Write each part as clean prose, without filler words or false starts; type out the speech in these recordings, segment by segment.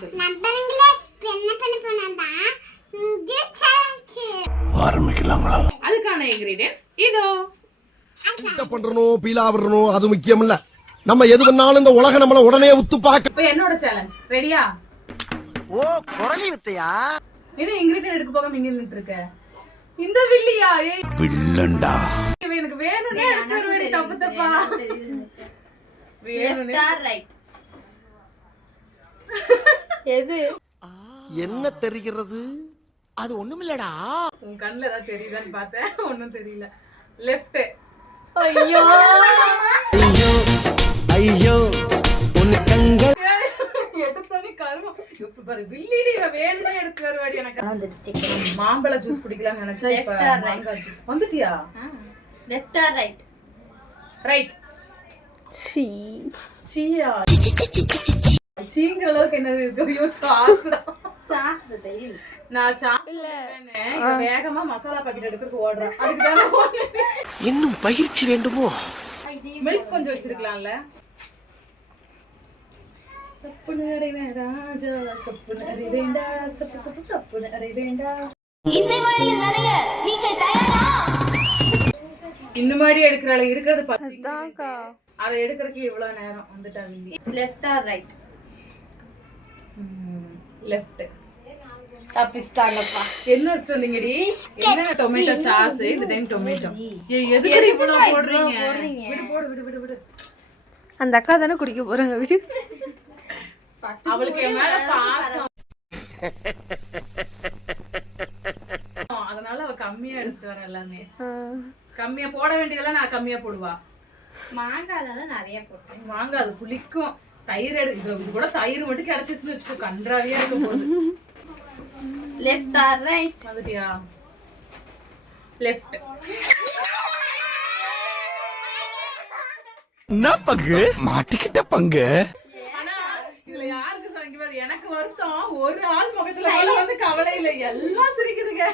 நண்பர்களே என்ன பண்ண போனாடா ஆரம்பிக்கலாங்களா? அதுக்கான இன்கிரிடியன்ட்ஸ் இதோ. என்ன பண்றணும் பீலா வரணும் அது முக்கியம் இல்ல. நம்ம எது பண்ணாலும் இந்த உலக நம்மள உடனே உத்து பாக்க. இப்போ என்னோட சேலஞ்ச் ரெடியா? ஓ குரலி வித்தையா? என்ன இன்கிரிடியன்ட் எடுக்க போகாம இங்க நின்னுட்டு இருக்க? இந்த வில்லியா? ஏய் வில்லண்டா. எனக்கு வேணும்னே எடுத்து வருவேடி தப்பு தப்பா. வேணும்னே ரைட். எது? என்ன தெரிகிறது? அது ஒண்ணுமில்லடா. உன் கண்ணுல ஏதாவது தெரியுதான்னு பார்த்தேன். ஒண்ணும் தெரியல. லெஃப்ட். ஐயோ ஐயோ உன் கண்கள் எடுத்தோனே கருமம். இப்ப பாரு வில்லிடி வேணும்னே எடுத்து வருவாடி எனக்கு. மாம்பழ ஜூஸ் குடிக்கலாம்னு நினைச்சா இப்ப மாங்காய் ஜூஸ். வந்துட்டியா? Left or right? ரைட். சீ சீயா? சீங்கிற அளவுக்கு என்னது இருக்கு? ஐயோ சாஸ். சாஸ் தெரியும். நான் சாஸ் இல்லனே வேகமா மசாலா பாக்கெட் எடுத்துட்டு ஓடுறேன். அதுக்கு தான் ஓடுறேன். இன்னும் பயிற்சி வேண்டுமோ? மில்க் கொஞ்சம் வச்சிருக்கலாம்ல. சப்புன அரை வேண்டா ராஜா சப்புன அரை வேண்டா சப்பு சப்பு சப்புன அரை வேண்டா. இசைமணியில் நனைய நீங்கள் தயாரா? இன்னும் மாடி எடுக்கறாளே இருக்குது 10 தான்க்கா. அத எடுக்கிறதுக்கு இவ்வளவு நேரம் வந்துட்டாங்க. Left or right? லெஃப்ட். தப்பிஸ்தாங்கப்பா. என்ன எடுத்து வந்தீங்கடி? என்ன டொமேட்டோ சாஸ் இந்த டைம் டொமேட்டோ. ஏய் எதுக்கு இவ்வளவு போடுறீங்க? விடு போடு விடு விடு விடு. அந்த அக்கா தானே குடிக்க போறாங்க விடு. அவளுக்கு என் மேல பாசம். அதனால அவ கம்மியா எடுத்து வர எல்லாமே. கம்மியா போட வேண்டியதெல்லாம் நான் கம்மியா போடுவா. மாங்காய் தான் நிறைய போட்டேன். மாங்காய் அது புளிக்கும். தயிர் இது கூட தயிர் மட்டும் கிடைச்சிச்சுன்னு வச்சுக்கோ கன்றாவியா இருக்கும் போது. Left or right? வந்துட்டியா? லெஃப்ட். என்ன பங்கு? மாட்டிக்கிட்ட பங்கு. ஆனா இதுல யாருக்கு சங்கிவாது? எனக்கு வருத்தம் ஒரு ஆள் முகத்துல போல வந்து கவலை இல்ல. எல்லாம் சிரிக்குதுங்க.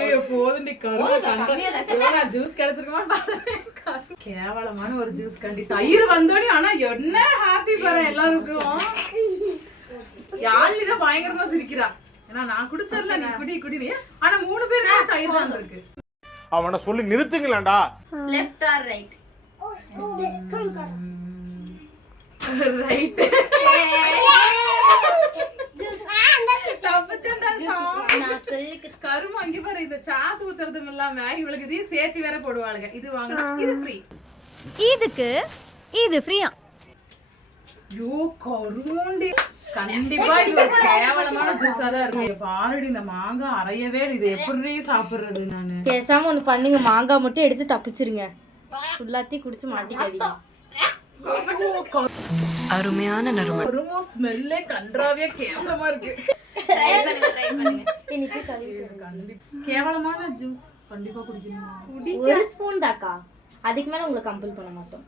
ஐயோ போதுண்டி கரும கண்டா ஜூஸ் கிடைச்சிருக்குமா பாத்தேன். கேவலமான ஒரு ஜூஸ் கண்டி. தயிர் வந்தோடனே ஆனா என்ன ஹாப்பி பாரு எல்லாருக்கும். யாழிதான் பயங்கரமா சிரிக்கிறா. ஏன்னா நான் குடிச்சல நீ குடி குடி. ஆனா 3 பேருக்கு தயிர் தான் இருக்கு. அவனை சொல்லி நிறுத்துங்களேன்டா. Left or right? ரைட். கருமா இங்க பாரு. இந்த சாஸ் ஊத்துறதும் இல்லாம இவளுக்கு இதையும் சேர்த்து வேற போடுவாளுங்க. இது வாங்க இது ஃப்ரீ. இதுக்கு இது ஃப்ரீயா? ஐயோ கருமாண்டி. கண்டிப்பா இது ஒரு கேவலமான ஜூஸா தான் இருக்கு. பாருடி இந்த மாங்காய் அரையவே. இது எப்படி சாப்பிடுறது? நானு பேசாம ஒண்ணு பண்ணுங்க. மாங்காய் மட்டும் எடுத்து தப்பிச்சிருங்க. ஃபுல்லாத்தையும் குடிச்சு மாட்டிக்காதீங்க. அருமையான நறுமணம். கருமோ ஸ்மெல்லே கன்றாவியா கேவலமா இருக்கு. கேவலமான ஜூஸ் கண்டிப்பா குடிக்கணும். ஒரு ஸ்பூன் தாக்கா. அதுக்கு மேல உங்களை கம்பல் பண்ண மாட்டோம்.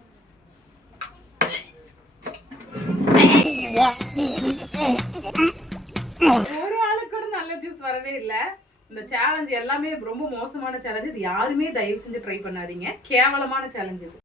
ஒரு ஆளுக்கு கூட நல்ல ஜூஸ் வரவே இல்ல. இந்த சேலஞ்ச் எல்லாமே ரொம்ப மோசமான சேலஞ்ச். இது யாருமே தயவு செஞ்சு ட்ரை பண்ணாதீங்க. கேவலமான சேலஞ்ச் இது.